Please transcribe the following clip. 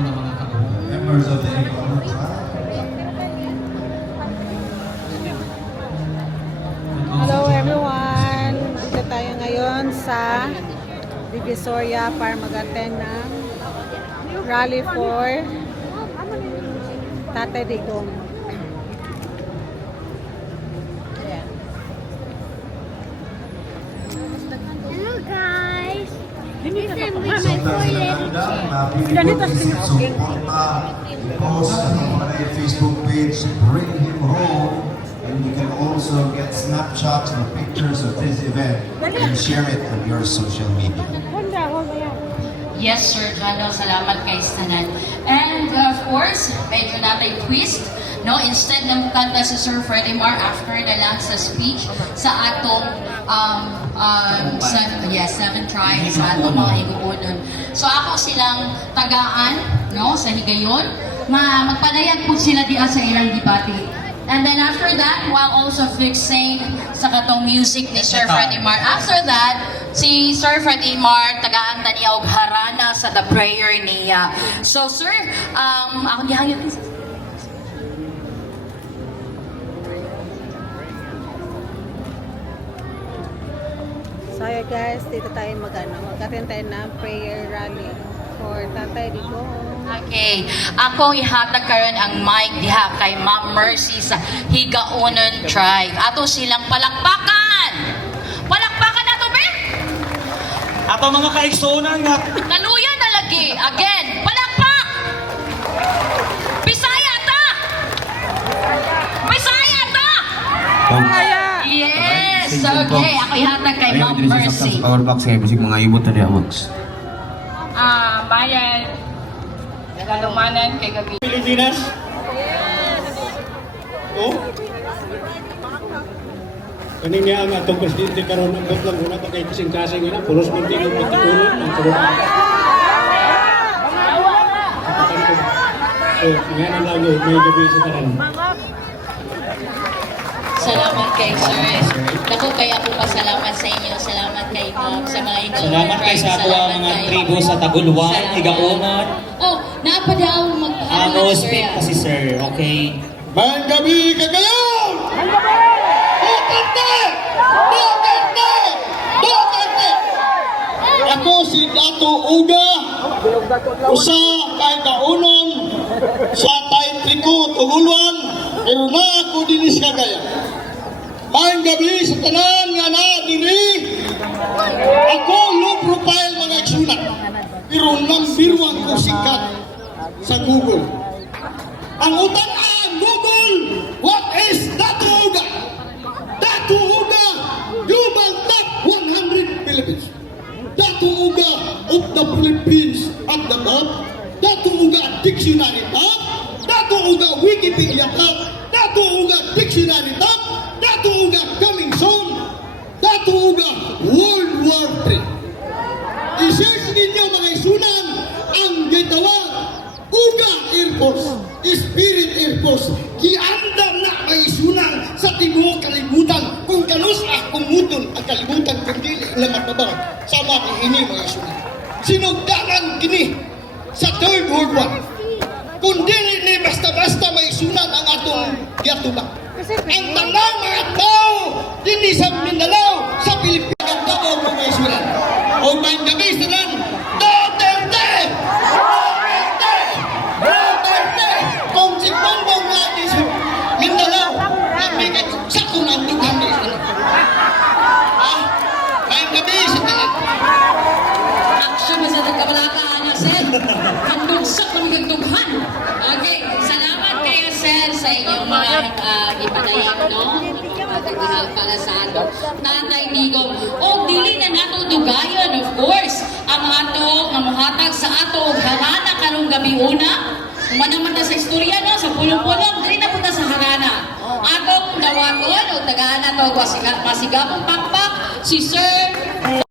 ng mga kaupo. Members of the Igorot tribe. Hello everyone! Dito tayo ngayon sa Divisoria para mag-attend ng rally for Tatay Digong. Ayan. Hello guys! This is my Post on my Facebook page, Bring Him Home, and you can also get snapshots or pictures of this event and share it on your social media. Yes, Sir Jano, salamat kay Stanan. And of course, medyo natay twist, no? Instead ng kanta si Sir Freddie Mar after na lang sa speech sa atong seven tribes sa atong mga higuunon. So ako silang tagaan, no, sa higayon, magpanayag po sila diya sa ilang debate. And then after that, while also fixing sa katong music ni Sir Freddie Mar. After that, si Sir Freddie Mar, tagaan ta niya og harana sa the prayer niya. So sir, ako gihangyo din. So yeah guys, dito tayo mag-attend tayo ng prayer rally for Tatay Digong. Okay, ako ihatag karon ang mic diha kay Ma'am Mercy sa Higaunon Tribe. Ato silang palakpakan! Palakpakan nato be? Ato mga kaigsunan nga Kaluya na lagi. Again, palakpak! Bisaya ta! Bisaya ta! Yes! Okay, ako ihatag kay Ma'am Mercy. Power box kayo, bisig mga ibot na diya, Max. Bayan, kalumanan kay gabi. Pilipinas. Oh? Kaning niya ang atong presidente karon ang bot lang una pa kay kasing-kasing ina pulos man tingog magtipulon ang corona. Oh, ngayon ang lago, may gabi sa tanan. Salamat kay Sir. Naku, kaya ako pasalamat sa inyo. Salamat kay Ma'am sa mga ikaw. Salamat kay sa ato ang mga tribo sa Taguluan, Higaunon. Oh, napadaw magpahal No na Sir. speak pa si Sir, okay? Mayang gabi kagayon! Duterte! Duterte! Duterte! Ako si Dato Uga, usa kay kaunon sa Taytrico, Tuguluan, pero na ako din siya gaya. Mayang gabi sa tanan nga na diri, ako low profile mga igsunan, pero number 1 ko sikat sa Google. Ang utang ang Google, what is Dato Uga? Dato Uga, global top 100 Philippines. Dato Uga of the Philippines at the top. Dato Uga Dictionary top. Dato Uga Wikipedia top. Dato Uga Dictionary top. Dato Uga coming soon. Dato Uga World War III. I-search ninyo mga isunan ang gitawag Uga Air Force, Spirit Air Force. Giandam na may isunan sa tibuok kalibutan kung kanus akong mutol ang kalibutan kundi ilang matabaw sa mga ini mga isunan. Sinugdanan kini sa Third World War. Kundi ni basta-basta may isunan ang atong giatubang. Ang tanang mga tao dini sa Mindanao, sa Pilipinas, ang tao mga isunan. O may gabi sinan, Duterte! Duterte! Duterte! Kung si Bongbong natin sa Mindanao, nabigat sa kumandugan ni isunan. May gabi sinan. Action na sa nagkabalakaan niya, Sir. Handog sa kamigagdughan. Okay, salamat kayo, Sir, sa inyong mga ipadayang, no? Pagkakahal para sa ato. Tatay Digong. O, dili na nato dugayon, of course, ang ato, ang muhatag sa ato, harana karong gabi una. Kumanaman na sa istorya, no? Sa pulong-pulong, dili na punta sa harana. Atong dawagon, o tagaan na to, masigapong pakpak, si Sir